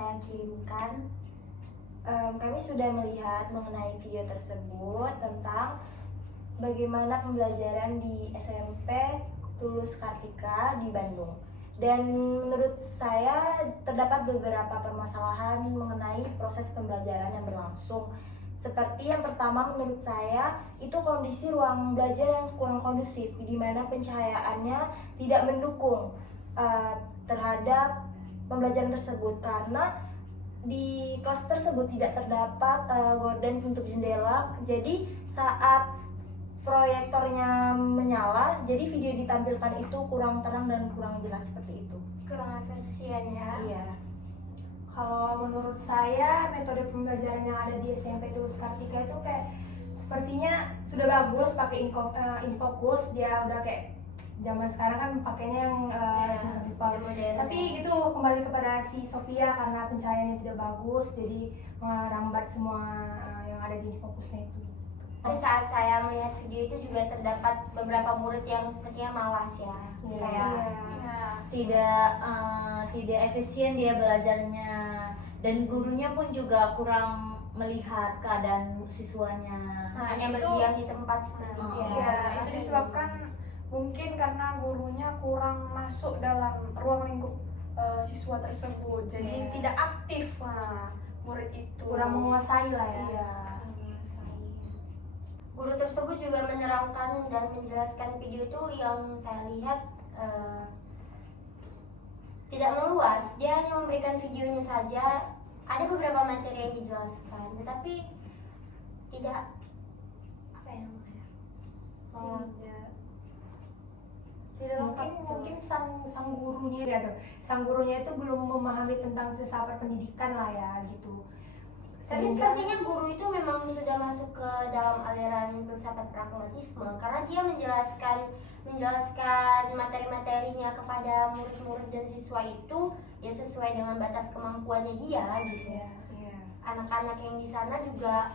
saya kirimkan, kami sudah melihat mengenai video tersebut tentang bagaimana pembelajaran di SMP Tulus Kartika di Bandung. Dan menurut saya terdapat beberapa permasalahan mengenai proses pembelajaran yang berlangsung. Seperti yang pertama, menurut saya itu kondisi ruang belajar yang kurang kondusif, di mana pencahayaannya tidak mendukung terhadap pembelajaran tersebut, karena di kelas tersebut tidak terdapat gorden untuk jendela. Jadi saat proyektornya menyala, jadi video yang ditampilkan itu kurang terang dan kurang jelas seperti itu. Kurang efisien ya. Iya. Kalau menurut saya metode pembelajaran yang ada di SMP Tulus Kartika itu kayak sepertinya sudah bagus pakai infocus, dia udah kayak zaman sekarang kan pakainya yang modern. tapi gitu kembali kepada si Sophia karena pencahayaannya tidak bagus, jadi merambat semua yang ada di infocusnya itu. Tapi saat saya melihat video itu juga terdapat beberapa murid yang sepertinya malas ya, kayak tidak efisien dia belajarnya, dan gurunya pun juga kurang melihat keadaan siswanya, hanya berdiam di tempat seperti itu. Iya, itu disebabkan mungkin karena gurunya kurang masuk dalam ruang lingkup siswa tersebut, jadi tidak aktif murid itu. Kurang menguasai lah ya. Iya. Guru tersebut juga menerangkan dan menjelaskan video itu yang saya lihat tidak meluas. Dia hanya memberikan videonya saja. Ada beberapa materi yang dijelaskan, tetapi tidak mungkin sang gurunya ya tuh, sang gurunya itu belum memahami tentang filsafat pendidikan lah ya gitu. Tapi sepertinya guru itu memang sudah masuk ke dalam aliran filsafat pragmatisme, karena dia menjelaskan materi-materinya kepada murid-murid dan siswa itu ya sesuai dengan batas kemampuannya dia gitu. Anak-anak yang di sana juga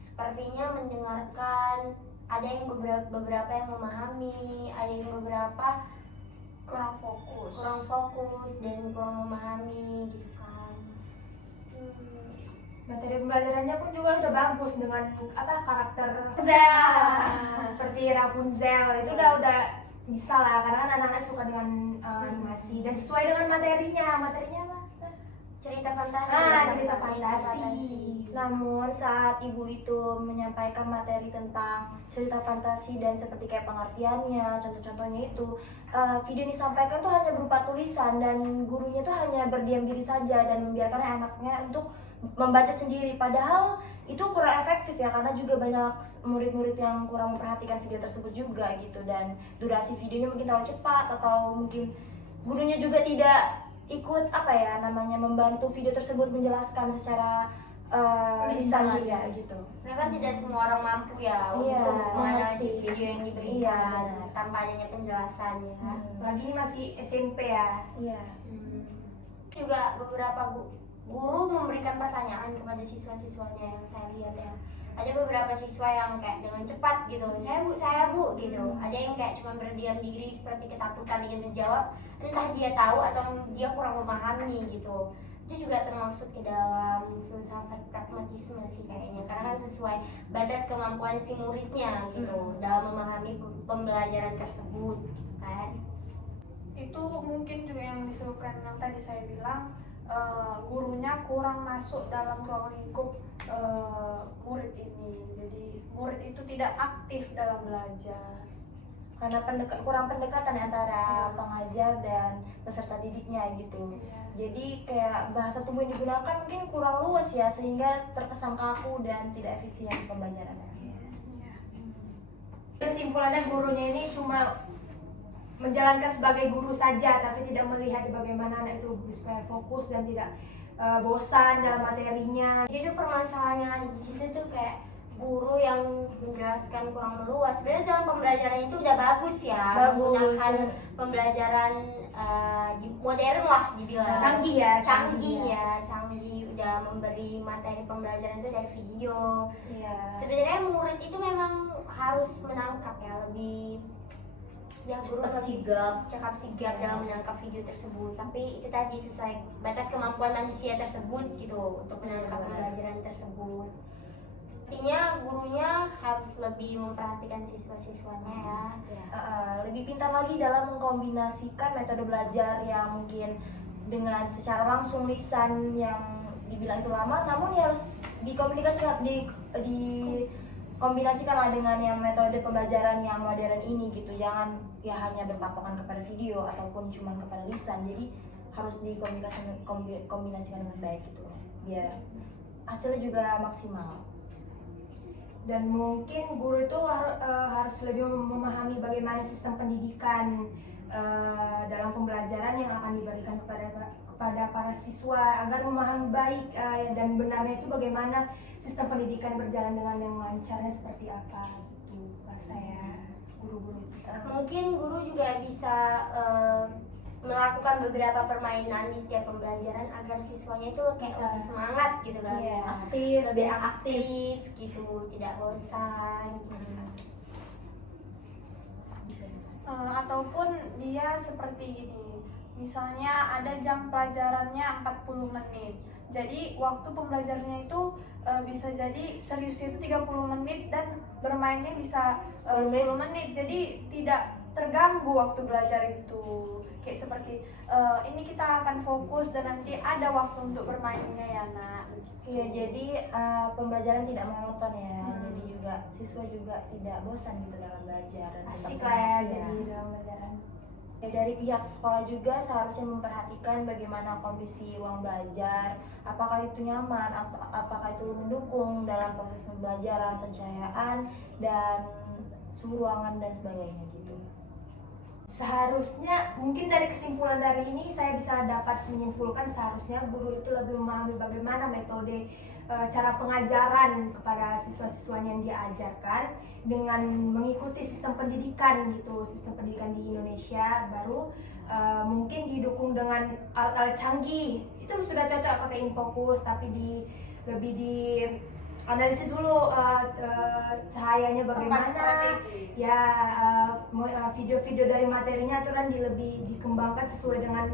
sepertinya mendengarkan, ada yang beberapa yang memahami, ada yang beberapa kurang fokus dan kurang memahami gitu kan. Materi pembelajarannya pun juga udah bagus dengan karakter seperti Rapunzel itu udah bisa lah, karena kan anak-anak suka dengan animasi dan sesuai dengan materinya apa? Cerita fantasi. Cerita fantasi. Namun saat ibu itu menyampaikan materi tentang cerita fantasi dan seperti kayak pengertiannya, contoh-contohnya itu, video yang disampaikan tuh hanya berupa tulisan dan gurunya tuh hanya berdiam diri saja dan membiarkan anaknya untuk membaca sendiri, padahal itu kurang efektif ya, karena juga banyak murid-murid yang kurang memperhatikan video tersebut juga gitu, dan durasi videonya mungkin terlalu cepat atau mungkin gurunya juga tidak ikut membantu video tersebut menjelaskan secara lisan juga gitu. Mereka tidak semua orang mampu ya untuk menganalisis video yang diberikan tanpa adanya penjelasan ya. Lagi ini masih SMP ya. Juga beberapa guru memberikan pertanyaan kepada siswa-siswanya yang saya lihat ya. Ada beberapa siswa yang kayak dengan cepat gitu, saya bu gitu. Ada yang kayak cuma berdiam diri seperti ketakutan ingin menjawab, entah dia tahu atau dia kurang memahami gitu. Itu juga termasuk ke dalam filsafat pragmatisme sih kayaknya, karena kan sesuai batas kemampuan si muridnya gitu dalam memahami pembelajaran tersebut gitu kan. Itu mungkin juga yang disebutkan yang tadi saya bilang, gurunya kurang masuk dalam ruang lingkup murid ini, jadi murid itu tidak aktif dalam belajar karena kurang pendekatan antara pengajar dan peserta didiknya gitu. Jadi kayak bahasa tubuh yang digunakan mungkin kurang luas ya, sehingga terkesan kaku dan tidak efisien pembelajarannya. Kesimpulannya gurunya ini cuma menjalankan sebagai guru saja, tapi tidak melihat bagaimana anak itu supaya fokus dan tidak bosan dalam materinya. Jadi permasalahan yang ada di situ tuh kayak guru yang menjelaskan kurang meluas. Sebenarnya dalam pembelajaran itu udah bagus ya, menggunakan pembelajaran modern lah dibilang. Canggih, udah memberi materi pembelajaran itu dari video. Sebenarnya murid itu memang harus menangkap ya, lebih ya guru Cepat lebih sigap. cakap sigap dalam menangkap video tersebut, tapi itu tadi sesuai batas kemampuan manusia tersebut gitu untuk menangkap pembelajaran tersebut. Artinya gurunya harus lebih memperhatikan siswa-siswanya ya. Lebih pintar lagi dalam mengkombinasikan metode belajar yang mungkin dengan secara langsung lisan yang dibilang itu lama, namun ya harus dikombinasikanlah dengan yang metode pembelajaran yang modern ini gitu. Jangan ya hanya berpatokan kepada video ataupun cuma kepada lisan. Jadi harus dikombinasikan dengan baik gitu biar hasilnya juga maksimal. Dan mungkin guru itu harus lebih memahami bagaimana sistem pendidikan dalam pembelajaran yang akan diberikan kepada para siswa agar memahami baik dan benarnya itu bagaimana sistem pendidikan berjalan dengan yang lancarnya seperti apa gitu pas saya guru-guru. Mungkin guru juga bisa melakukan beberapa permainan di setiap pembelajaran agar siswanya itu kayak Bisa. lebih semangat gitu kan. Iya. Aktif, Lebih aktif gitu, tidak bosan. Ataupun dia seperti ini, misalnya ada jam pelajarannya 40 menit, jadi waktu pembelajarannya itu bisa jadi serius itu 30 menit dan bermainnya bisa 10 menit, jadi tidak terganggu waktu belajar itu. Kayak seperti ini kita akan fokus dan nanti ada waktu untuk bermainnya ya nak. Iya, jadi pembelajaran tidak monoton ya. Jadi juga siswa juga tidak bosan gitu dalam belajar dan tetap Asik lah ya semangat, jadi dalam pelajaran. Ya, dari pihak sekolah juga seharusnya memperhatikan bagaimana kondisi ruang belajar, apakah itu nyaman, apakah itu mendukung dalam proses pembelajaran, pencahayaan, dan suhu ruangan dan sebagainya gitu. Seharusnya mungkin dari kesimpulan dari ini saya bisa dapat menyimpulkan seharusnya guru itu lebih memahami bagaimana metode cara pengajaran kepada siswa-siswanya yang diajarkan dengan mengikuti sistem pendidikan gitu, sistem pendidikan di Indonesia baru mungkin didukung dengan alat-alat canggih itu sudah cocok pakai Infocus, tapi lebih di analisis dulu cahayanya bagaimana ya, video-video dari materinya itu kan lebih dikembangkan sesuai dengan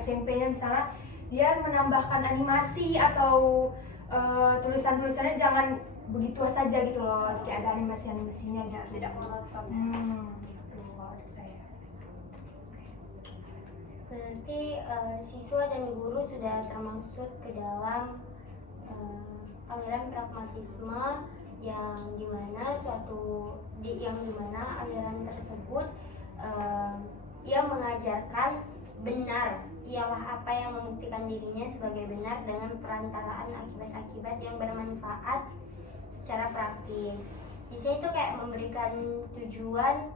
SMP-nya. Misalnya dia menambahkan animasi atau tulisan-tulisannya jangan begitu saja gitu loh, kayak ada animasi-animasinya dan Tidak monoton. Gitu kalau ada saya. Berarti siswa dan guru sudah termasuk ke dalam aliran pragmatisme yang dimana aliran tersebut yang mengajarkan benar ialah apa yang membuktikan dirinya sebagai benar dengan perantaraan akibat-akibat yang bermanfaat secara praktis. Di sini tuh kayak memberikan tujuan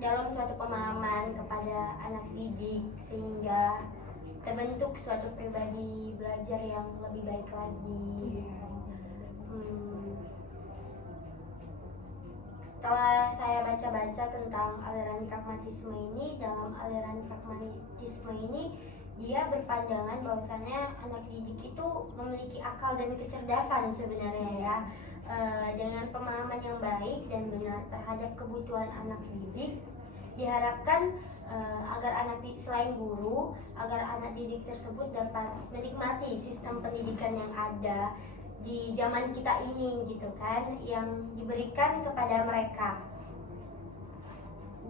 dalam suatu pemahaman kepada anak didik sehingga terbentuk suatu pribadi belajar yang lebih baik lagi. Setelah saya baca-baca tentang aliran pragmatisme ini, dalam aliran pragmatisme ini dia berpandangan bahwasanya anak didik itu memiliki akal dan kecerdasan sebenarnya ya, dengan pemahaman yang baik dan benar terhadap kebutuhan anak didik. Diharapkan agar anak didik selain guru, agar anak didik tersebut dapat menikmati sistem pendidikan yang ada di zaman kita ini gitu kan, yang diberikan kepada mereka.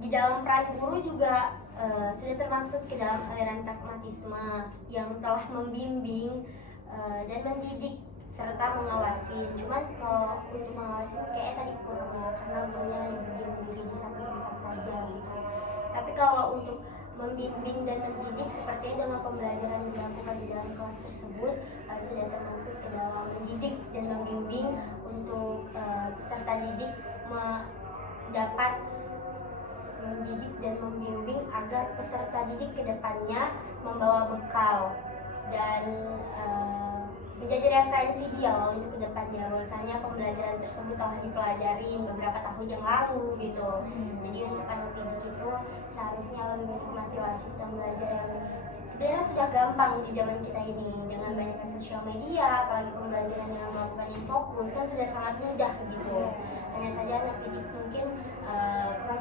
Di dalam peran guru juga sudah termasuk ke dalam aliran pragmatisme yang telah membimbing dan mendidik serta mengawasi. Cuman kalau untuk mengawasi kayak tadi kurang ya, karena gurunya hanya berdiam diri di satu tempat saja gitu. Tapi kalau untuk membimbing dan mendidik seperti dengan pembelajaran yang dilakukan di dalam kelas tersebut sudah termasuk ke dalam mendidik dan membimbing untuk peserta didik dapat mendidik dan membimbing agar peserta didik ke depannya membawa bekal dan menjadi referensi dia untuk kedepannya, bahwasanya pembelajaran tersebut telah dipelajari beberapa tahun yang lalu gitu. Jadi untuk anak didik itu seharusnya lebih menikmati sistem belajar yang sebenarnya sudah gampang di zaman kita ini dengan banyaknya sosial media, apalagi pembelajaran dengan melakukan yang fokus kan sudah sangat mudah gitu. Hanya saja anak didik mungkin kurang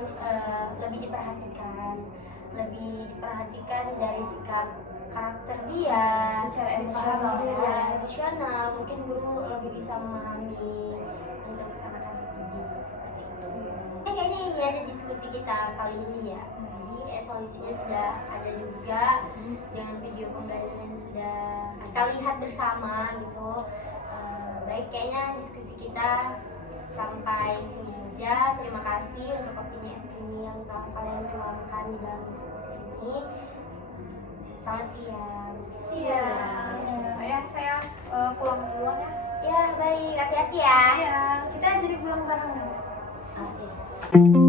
lebih diperhatikan dari sikap karakter dia Secara emosional, secara emosional mungkin guru lebih bisa memahami untuk anak-anak didik seperti itu. Kayaknya ini aja diskusi kita kali ini ya. Solusinya sudah ada juga dengan video pembelajaran yang sudah kita lihat bersama gitu. Baik, kayaknya diskusi kita sampai sini aja. Terima kasih untuk opini-opini yang telah kalian tuangkan di dalam diskusi ini. Selamat siang. Ya, saya pulang duluan ya. Ya baik, hati-hati ya. Iya, kita jadi pulang bareng. Oke.